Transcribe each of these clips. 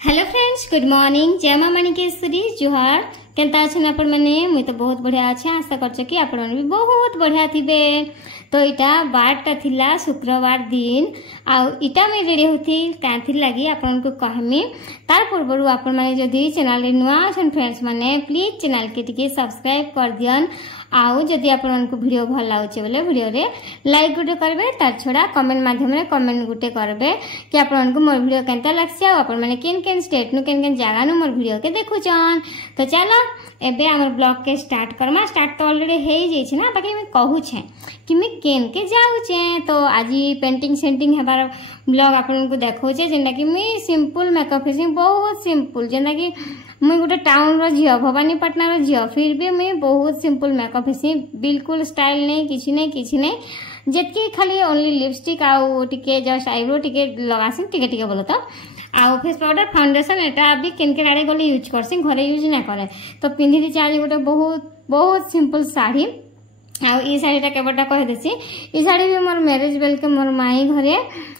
Hello friends, good morning. जय मां मणिकेश्वरी, जुहार। केनता अच्छे आपण मैंने मुई तो बहुत बढ़िया अच्छे। आशा कर कि आपण भी बहुत बढ़िया थिबे। तो इटा बारटा थिला शुक्रवार दिन आउ इटा मैं रेडी होती कांथि लगी आपण को कहमी। तार पूर्व आपण माने जदी चैनल रे नुआ अछन फ्रेंड्स माने प्लीज चैनल के टिके सब्सक्राइब कर दियन। आउ जदि आपण को वीडियो भल लागुचे बोले वीडियो रे लाइक गुटे करबे। तार छडा कमेंट माध्यम रे कमेंट गुटे करबे कि आपण को मोर वीडियो केनता लागसी आ आपण माने केन केन स्टेट नु केन केन जगह नु मोर वीडियो के देखुचन। तो चलो एबे हमर ब्लॉग के स्टार्ट करमा। स्टार्ट तो ऑलरेडी हे जाई छै ना, बाकी मैं कहू छे कि मैं केन के जाऊ छे। तो आज पेंटिंग सेंटिंग हेबार ब्लॉग आपण को देखौ छे जेना कि मैं सिंपल मेकअप फेसिंग बहुत सिंपल जेना कि मैं गोटे टाउन रो झियो भवानीपाटना रो झियो फिर भी मैं बहुत सिंपल मेकअप फेसिंग बिल्कुल स्टाइल नहीं किछि नहीं जेतकी खाली ओनली लिपस्टिक आउ टिके जस्ट आईब्रो टिके लगासिन टिके बोलो तो आउ फेस पाउडर फाउंडेशन एटा भी केन केन आड़े गले यूज करसी, घरे यूज ना करे। तो पिंधि दी आज गोटे बहुत सिंपल साड़ी आउ ई साड़ीटा केवटा कह देसी। ई साड़ी भी मोर मैरिज बेल के मोर माई घरे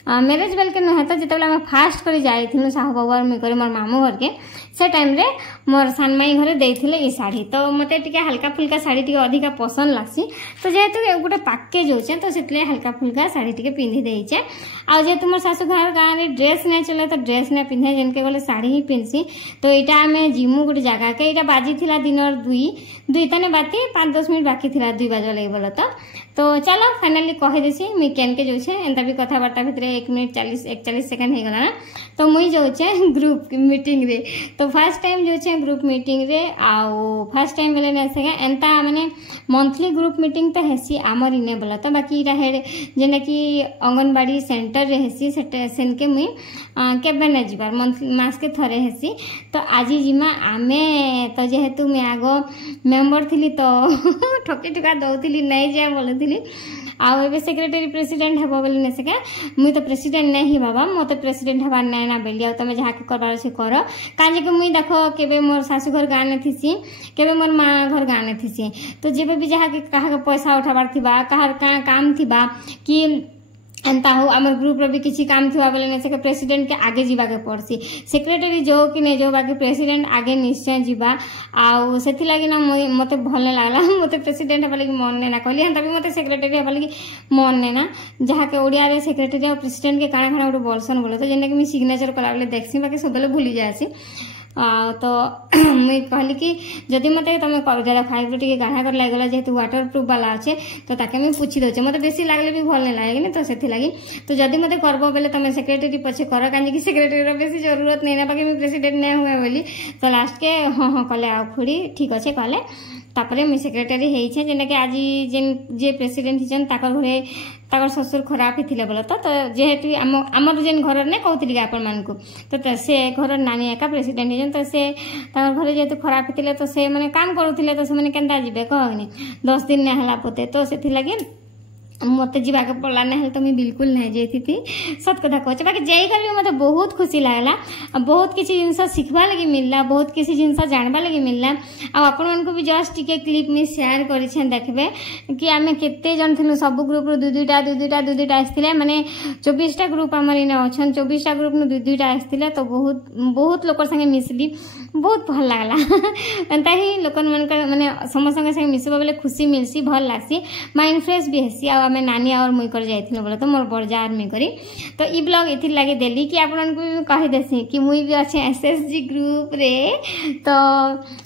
मैरिज बेल के नुहे तो जितेबाला आम फास्ट कर जाइथिलु साहू बाबू मुई करे मोर मामू घर के से टाइम रे मोर सान माई घरे देइथिले ई साड़ी। तो मते टिके हल्का फुल्का साड़ी टिके अधिका पसंद लागसी। तो जेहेतु गोटे पैकेज होचे तो सेतले हल्का फुल्का साड़ी टिके पिंधि देइचे। आ जेहेतु मोर सासू घर गाँव रे ड्रेस नहीं चले तो ड्रेस नहीं पिंधे जेनके गले साड़ी ही पिंधसी। तो इटा आमे जिमु गोटे जगह के इटा बाजी थिला दिनर दुई तने बाती 5-10 मिनट बाकी थिला 2 बजे लगे बोलो तो चलो फाइनली कह देसी मुई केन के जोछे एंता भी कथबार्ता भितर 1 मिनट 41 सेकंड हो गला ना। तो मुई जोछे ग्रुप मीटिंग रे। तो फर्स्ट टाइम जोछे ग्रुप मीटिंग रे आउ फर्स्ट टाइम बेले ने सके एंता माने मंथली ग्रुप मीटिंग तो हेसी आमर इने बोला तो बाकी इरा हेड जेना कि अंगनवाड़ी सेंटर रे हेसी सेन के मुई केबे न जिबार मंथली मास के थरे हेसी। तो आज जिमा आमे तो जेहेतु मैं आगो मेंबर थिली तो ठकी ठुका दउथिली नहीं जे बोलथिली आउ एबे सेक्रेटरी प्रेसिडेंट हेबो बोली ने सके मुई तो प्रेसिडेंट नहीं बाबा मते प्रेसिडेंट हबार नै ना बेली आ तमे जहा के करबार से कर काजे के मुई देखो केबे मोर सासू घर गाने थिसी केबे मोर मां घर गाने थिसी। तो जेबे भी जहा के कहा के पैसा उठाबार थिबा कहार का काम थिबा कि एंता हो आमर ग्रुप रे भी किछि काम थिबा बोले ने से प्रेसिडेंट के आगे जीवा के पड़सी। सेक्रेटरी जो कि ने जो बाकी प्रेसिडेंट आगे निश्चय जीवा आउ सेथि लागि ना मते भल नै लागला। मते प्रेसिडेंट हेबा लागि मन नै ना कहली एंता भी मते सेक्रेटरी हेबा लागि मन नै ना जहा के ओडिया रे सेक्रेटरी और प्रेसिडेंट के काना खाना गोटे बोलसन बोले तो जेना कि मी सिग्नेचर कला बेले देखसी बाकी सबले भूली जासी। तो मुई कहली कि जदि मते तमे कर फाइव टिके गाढ़ा कर लागला जेहेतु वाटर प्रूफ वाला अच्छे तो ताके मैं पूछी दउचे मते बेसी लागले भी भल नै लागे नि। तो सेथि लागि तो जदि मते करबो बेले तमे सेक्रेटरी पछे कर काजे कि सेक्रेटरी रो बेसी जरूरत नै ना बाकी मैं प्रेसिडेंट नै हुए बोली। तो लास्ट के हाँ कले आ खुड़ी ठीक अच्छे कहले तापरे मुई सेक्रेटरी हेइछे जेना कि आज जे प्रेसिडेंट हिचन ताकर घरे ताकर ससुर खराब हिथिले बोलो तो जेहेतु आमर जेन घर ने कहउतिली आपण मान को तो से घर नानी एका प्रेसिडेंट हिचन तो से ताकर घरे जेहेतु खराब हिथिले तो से माने काम करूथिले तो से माने केनता जिबे कहनी 10 दिन ने हला पोते तो सेथि लागि मते जीवा के पड़ला ना तो मैं बिल्कुल नहीं जाती थी सत कथा कहचे बाकी जाई कर मते बहुत खुशी लागला। बहुत किसी जिनसा सिखबा लगी मिलला बहुत किसी जिनसा जानबा लगी मिलला। आ आपण मन को भी जस्ट टिके क्लिप में शेयर करि छन देखबे कि आमे केते जन थिलु सब ग्रुप रो दुईटा आस्थिले माने 24टा ग्रुप हमर इने अछन 24टा ग्रुप नु दुईटा आस्थिले तो बहुत लोकर संगे मिसली बहुत भल लागला। एंता ही लोकन मन का माने समस्त संगे मिसबा बेले खुशी मिलसी भल लागसी माइंड फ्रेश भी हेसी। आ मैं नानी और मुई कर जाइथिनु बोले तो मोर बरजार में करी तो ई ब्लॉग इथि लागे देली कि आपन को भी कहि देसी कि मुई भी अच्छे एसएसजी ग्रुप रे तो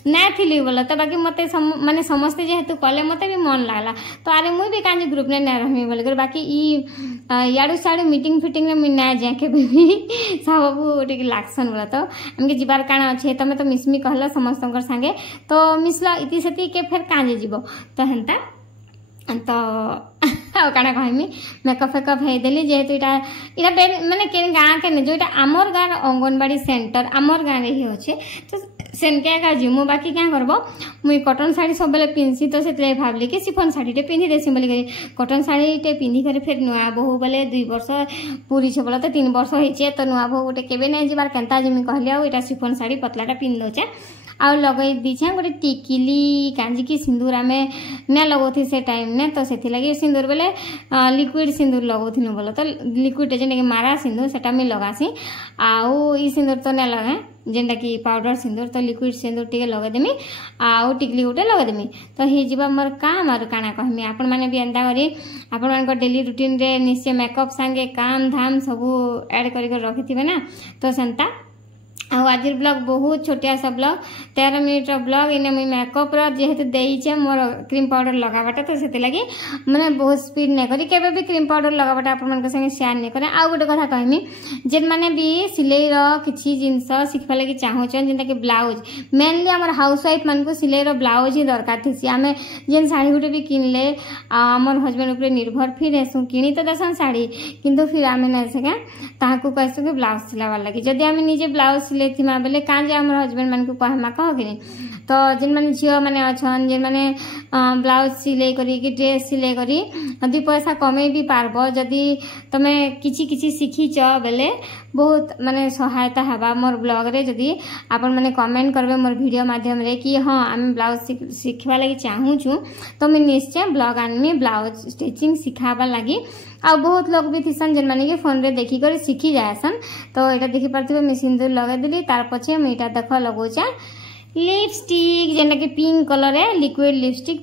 ना थिली बोले तो बाकी मते माने समस्त जेहेतु कले मते भी मन लागला। तो अरे मुई भी कांजे ग्रुप ने ना रहमी बोले कर बाकी ई याडू साडू मीटिंग फिटिंग में ना जाके भी सब टिक लागसन बोले तो हमके जिबार काना अच्छे तमे तो मिसमी कहला समस्त संगे तो मिसला इति सेति के फेर कांजे जीवो तो हेंता तो काना कहमी मेकअप फेकअप हे देली जेहेतु इटा माने केन गाँ के जो इटा आमर गाँ अंगनवाड़ी सेंटर आमर गाँ रे ही होचे तो सेनके का जिमु बाकी क्या करबो मुई कॉटन साड़ी सब बेले पिनसी तो सेतले भाबली कि सिफन साड़ी टे पिंधि देसी बोली करी कॉटन साड़ी टे पिंधि करे फिर नुआ बहु बेले 2 वर्ष पूरी छे बोला तो 3 वर्ष होइचे तो नुआ बहु गोटे केबे नै जिबार केनता जिमी कहली आ इटा सिफन साड़ी पतलाटा पिन दोचे आउ लगे दीछे गोटे टिकिली कांजी की सिंदूर आमे न लगौथि से टाइम ने तो से लगे सिंदूर बेले लिक्विड सिंदूर लगौथिनु बोलो तो लिक्विड जेने कि मारा सिंदूर सेटा मी लगासी आउ ई सिंदूर तो न लगे जेनटा कि पाउडर सिंदूर तो लिक्विड सिंदूर टिके लगेदेमी आउ टिकली गोटे लगेदेमी तो हे जीवा मोर काम आर काना कहमी आपण माने भी एंता करी आपण मान डेली रूटीन रे निश्चय मेकअप संगे काम धाम सबू ऐड करी रखिथिबे ना तो सेंता आज ब्लॉग बहुत छोटिया सा ब्लॉग 13 मिनट ब्लॉग इन मुझे मेकअप जेहेतु देचे मोर क्रीम पाउडर लगाबाटा तो से लगी मैंने बहुत स्पीड नहीं करी केबे भी क्रीम पाउडर लगाबाटा आपण संगे शेयर नहीं करे आउ गोटे कथा कहमी जेन माने भी सिलाई किसी जिनस शिखा लगी चाहूचन जेनता कि ब्लाउज मेनली आम हाउस वाइफ मान को सिलाई ब्लाउज ही दरकार थी आम जेन शाढ़ी गुटे भी किनले आमर हजबैंड उपर निर्भर फिर हेसु किणी तो देसन शाढ़ी किंतु फिर आम नहीं सके ताकू कहसु कि ब्लाउज सिलाबार लगी जदि आम निजे ब्लाउज सिलेथिमा बेले कां जे हमर हजबैंड मान को कहमा कह कि तो जेन माने झियो माने अछन जेन माने ब्लाउज सिलाई करी कि ड्रेस सिलाई करी अदी पैसा कमे भी पारबो जदि तमे किछि किछि सिखिच बेले बहुत माने सहायता हबा मोर ब्लॉग रे जदि आपण माने कमेंट करबे मोर वीडियो माध्यम रे कि हां हम ब्लाउज सिखवा लागि चाहू छु तो मैं निश्चय ब्लॉग आनमी ब्लाउज स्टिचिंग सिखाबा लागि आ बहुत लोग भी थीसन जेन माने कि फोन रे देखि कर सीखी जायसन तो एटा देखि परथिबे मैं सिंदूर लगा देली तार पछे मैं एटा देख लगोचा लिपस्टिक जेनटा कि पिंक कलर है लिक्विड लिपस्टिक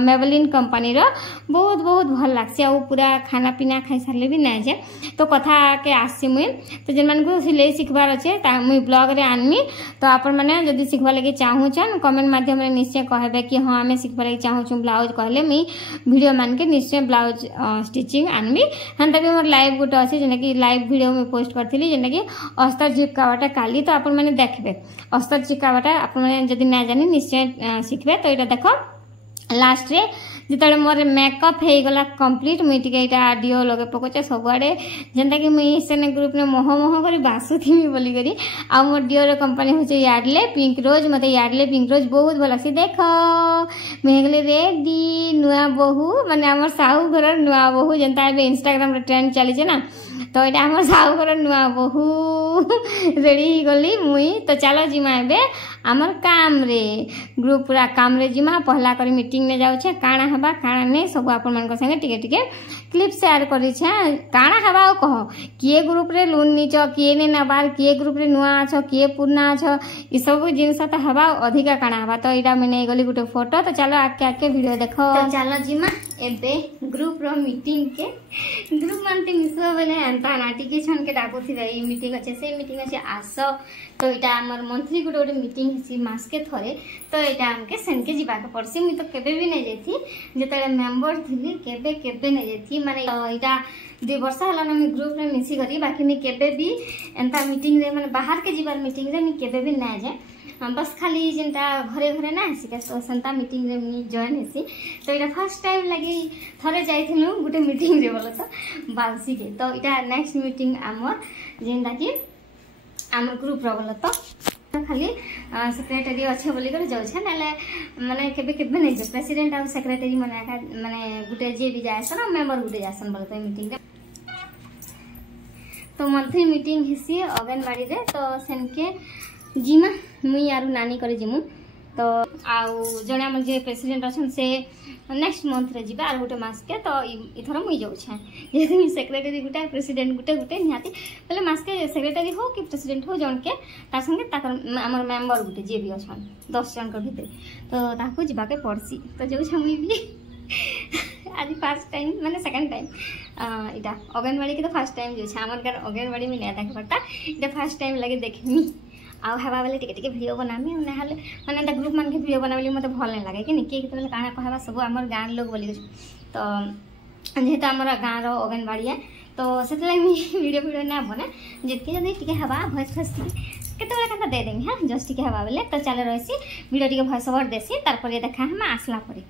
मेबेलिन कंपनी रो बहुत बहुत भल लागसी आ पूरा खाना पीना खाई सारले भी ना जे तो कथा के आसी मुई तो जेन मान को सिलाई सिखबार अच्छे मुई ब्लॉग रे आनमी तो आपण माने जदी सिखबा लागि चाहूछन कमेंट माध्यम रे निश्चय कहबे कि हां हमें सिखबा लागि चाहूछु ब्लाउज कहले मी वीडियो मान के निश्चय ब्लाउज स्टिचिंग आनमी हंता भी मोर लाइव गुटे अछि जेना कि लाइव वीडियो में पोस्ट करथिली जेना कि अस्तर चिपकावाटा काली तो आपण माने देखबे अस्तर चिपकावाटा मैंने जदि ना जानी निश्चय शिखबे तो यहाँ देख लास्ट रे जिते मोर मेकअप हो गला कंप्लीट मुझे यहाँ डिओ लगे पकोचे सबुआड़े जेनता कि मुझे सेने ग्रुप में मोह मोह कर बासुथी बोलिकी आ मोर डिओर कंपनी हूँ यार्डले पिंक रोज मत यार्डले पिंक रोज बहुत भल लगे देख मुझे रेडी नुआ बोहू माने आम साहू घर नुआ बोहू जेनता इंस्टाग्राम ट्रेंड चली ना तो यहाँ आम साहू घर नुआ बोहू रेडी गली मुई तो चलो जिमा ए आमर काम रे ग्रुप पूरा काम रे जिमा पहला करी मीटिंग ने जाउछे काना हबा काना ने सब आपण मन संगे टिके टिके क्लिप शेयर करी छे काना हबा कह किए ग्रुप रे लोन नीच किए ने नबार किए ग्रुप रे नुआ छ किए पुरना छ ई सब जिनस त हबा अधिका काना हबा तो इडा मने गली गुटे फोटो तो चलो आके आके वीडियो देखो तो चलो जिमा एबे ग्रुप रो मीटिंग के ग्रुप मानते मिसो बेले अंता नाटी के छन के डाकुथि रे मीटिंग अच्छे से मीटिंग अच्छे आस तो इटा हमर मंथली गुटे गुटे मीटिंग सी मास के थरे तो इटा हमके सेन के जीवा के पड़सी मुई तो केबे भी नै जेथी जेतले मेंबर थिली केबे केबे नै जेथी माने इटा 2 वर्ष हला ना मैं ग्रुप रे मिसी करी बाकी मैं केबे भी एंता मीटिंग रे माने बाहर के जीवार मीटिंग रे मैं केबे भी नै जाय बस खाली जेनता घरे घरे ना आसी तो सेंता मीटिंग रे मी जॉइन हेसी तो इटा फर्स्ट टाइम लगी थरे जाइथिनु गुटे मीटिंग रे बोलो तो बाउसी के तो इटा नेक्स्ट मीटिंग आमर जेनता कि आमर ग्रुप रो बोलो तो खाली सेक्रेटरी अच्छे बोली कर जाऊ छे नाले माने केबे केबे नै जे प्रेसिडेंट आ सेक्रेटरी माने गुटे जे भी जायसन मेंबर गुटे जायसन बोलते मीटिंग रे तो मंथली मीटिंग हिसी आंगनबाड़ी रे तो सेन के जिमा मुई यार नानी करे जिमु तो आउ जने हम जे प्रेसिडेंट अछन से नेक्स्ट मंथ रे जिबा आर गुटे मास के तो इथर मुई जाऊ छे जेते मी सेक्रेटरी गुटे प्रेसिडेंट गुटे गुटे निहाती पहले मास के सेक्रेटरी हो कि प्रेसिडेंट हो जन के तार संगे ताकर हमर मेंबर गुटे जे भी अछन 10 जन के भीतर तो ताकू जिबा के पड़सी तो जाऊ छे मुई भी आज फर्स्ट टाइम माने सेकंड टाइम इटा आंगनबाड़ी के तो फर्स्ट टाइम जो छे हमर घर आंगनबाड़ी में नै देख पड़ता इटा फर्स्ट टाइम लगे देखमी आउ हवा बेले टिके टिके वीडियो बनामी नहले माने ग्रुप मान के वीडियो बनाबली मते भल नै लागे कि नि के केतले काना कहबा सब हमर गांव लोग बोली तो जेहेतु हमर गांव रो आंगनबाड़ी है तो सेतले मी वीडियो ना बने जेतके जदी टिके हवा भॉइस फस केतले काना दे देमी हां जस्ट टिके हवा बेले तो चले रहसी वीडियो टिके भॉइस ओवर देसी तार पर देखा हम आसला परे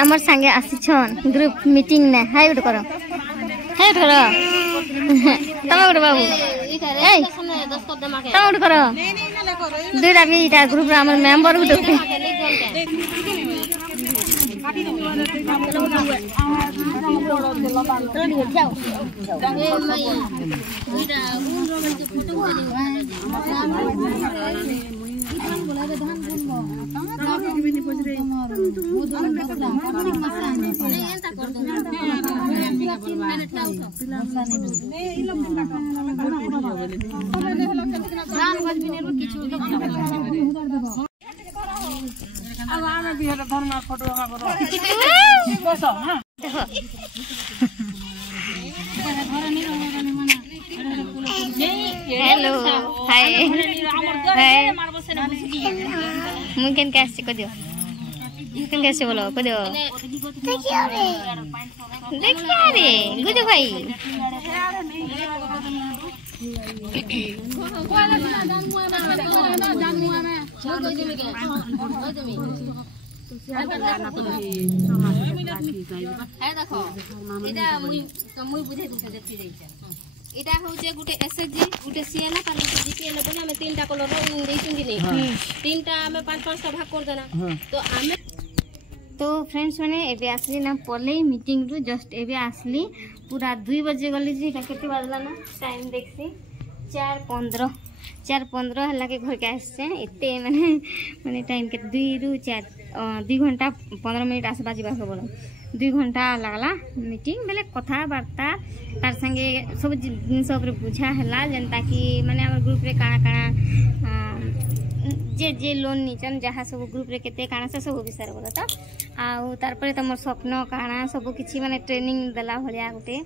आमर संगे आसीछन ग्रुप मीटिंग ने हाय उठ करो तम उठ बाबू ए तम उठ करो दुईटा भी इटा ग्रुप रा हमर मेंबर उठ हेलो हाय मुमकिन कैसे को दियो मुमकिन कैसे बोलो को दियो देखिए रे गुड भाई देखो इटा होचे गुटे एसएसजी गुटे सीएना पर जीपीएल बने हमें तीनटा कलर देइछुं कि नहीं तीनटा हमें 5-5 टा भाग कर देना तो हमें तो फ्रेंड्स मैंने एबे आसली ना पले मीटिंग रु जस्ट एबे आसली पूरा 2 बजे गली जी केते बाजला ना टाइम देखसी 4:15 हल्ला के घर के आसे एते माने टाइम के 2 घंटा 15 मिनट आसबा जीवा के बोलो 2 घंटा लगला मीटिंग बेले कथा वार्ता तार संगे सब जिनस बुझा है जेनता कि माने हमर ग्रुप रे काना काना जे लोन नीचन जहाँ सब ग्रुप रे केते काना से सब विषय बोलता आउ तार पर तमर स्वप्न काना सब किछि माने ट्रेनिंग देला भलिया गुटे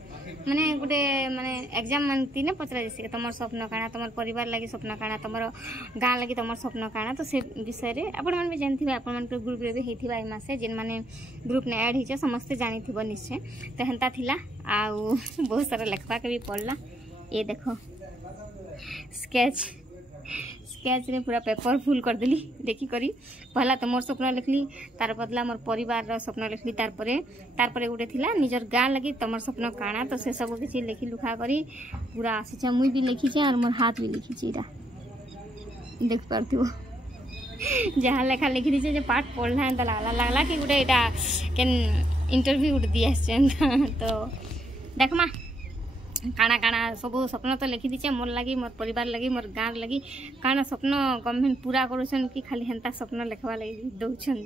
माने एग्जाम मानती ने पचरा जैसे तमर स्वप्न काना तमर परिवार लागि स्वप्न काना तमर गां लागि तमर स्वप्न काना तो से विषय रे आपण मन भी जानथिबा आपण मन के ग्रुप रे भी हेथिबा ए मासे जेन माने ग्रुप ने ऐड हिचे समस्त जानिथिबो निश्चय तो हेंता थिला आउ बहुत सारा लिखवा के भी पढ़ला ये देखो स्केच रे पूरा पेपर फुल कर देली देखी करी पहला तो मोर स्वप्न लिखली तार बदला मोर परिवार रो स्वप्न लिखली तार परे गुटे थिला निजर गां लगी तमर स्वप्न काना तो से सब किछि लिखी लुखा करी पूरा आसीछ मुई भी लिखी छ और मोर हाथ भी लिखी छ इरा देख पारथिबो जहाँ लेखा लिखी दीजिए जो पाठ पढ़ना है तो लगला कि गोटे यहाँ केन इंटरव्यू गोटे दी आस तो देखमा काना काना सब स्वप्न तो लिखी दीचे मोर लगी मोर परिवार लगी मोर गाँव लगी काना स्वप्न गवर्नमेंट पूरा करुछन कि खाली हेन्ता स्वप्न लिखवा लगी दौछन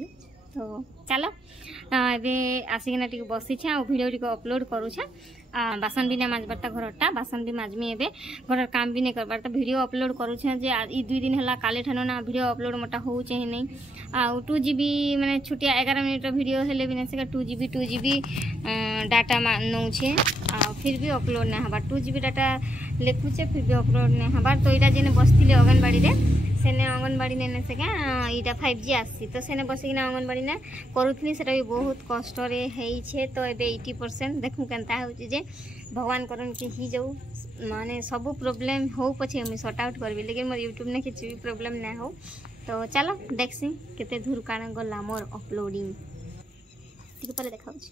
तो चलो एबे आसिकिना टिके बसी छे आ वीडियो टिके अपलोड करू छे बासन भी नहीं माजबार घरटा बासन भी माजमी एबे घर काम भी नहीं करबार तो वीडियो अपलोड करू छे जे ई 2 दिन हला काले ठनो ना वीडियो अपलोड मोटा हो छे ही नहीं आ 2 GB माने छुटिया 11 मिनट वीडियो हेले भी नहीं से 2 GB डाटा नौ छे फिर भी अपलोड नहीं हबार 2 GB डाटा लेखुचे फिर भी अपलोड नहीं हबार तो इटा जेने बसतिले अंगनबाड़ी रे सेने अंगनबाड़ी ने से इटा 5G आसी तो सेने बसिकिना अंगनबाड़ी ने करूथली सेटा भी बहुत कष्ट रे हेई छे तो एबे 80% देखु केनता होची जे भगवान करन कि ही जाऊ माने सब प्रॉब्लम हो पछे हम सॉर्ट आउट करबी लेकिन मोर YouTube ने किछ भी प्रॉब्लम ना हो तो चलो देखसी केते दूर काना गला मोर अपलोडिंग ठीक पर देखाउछ।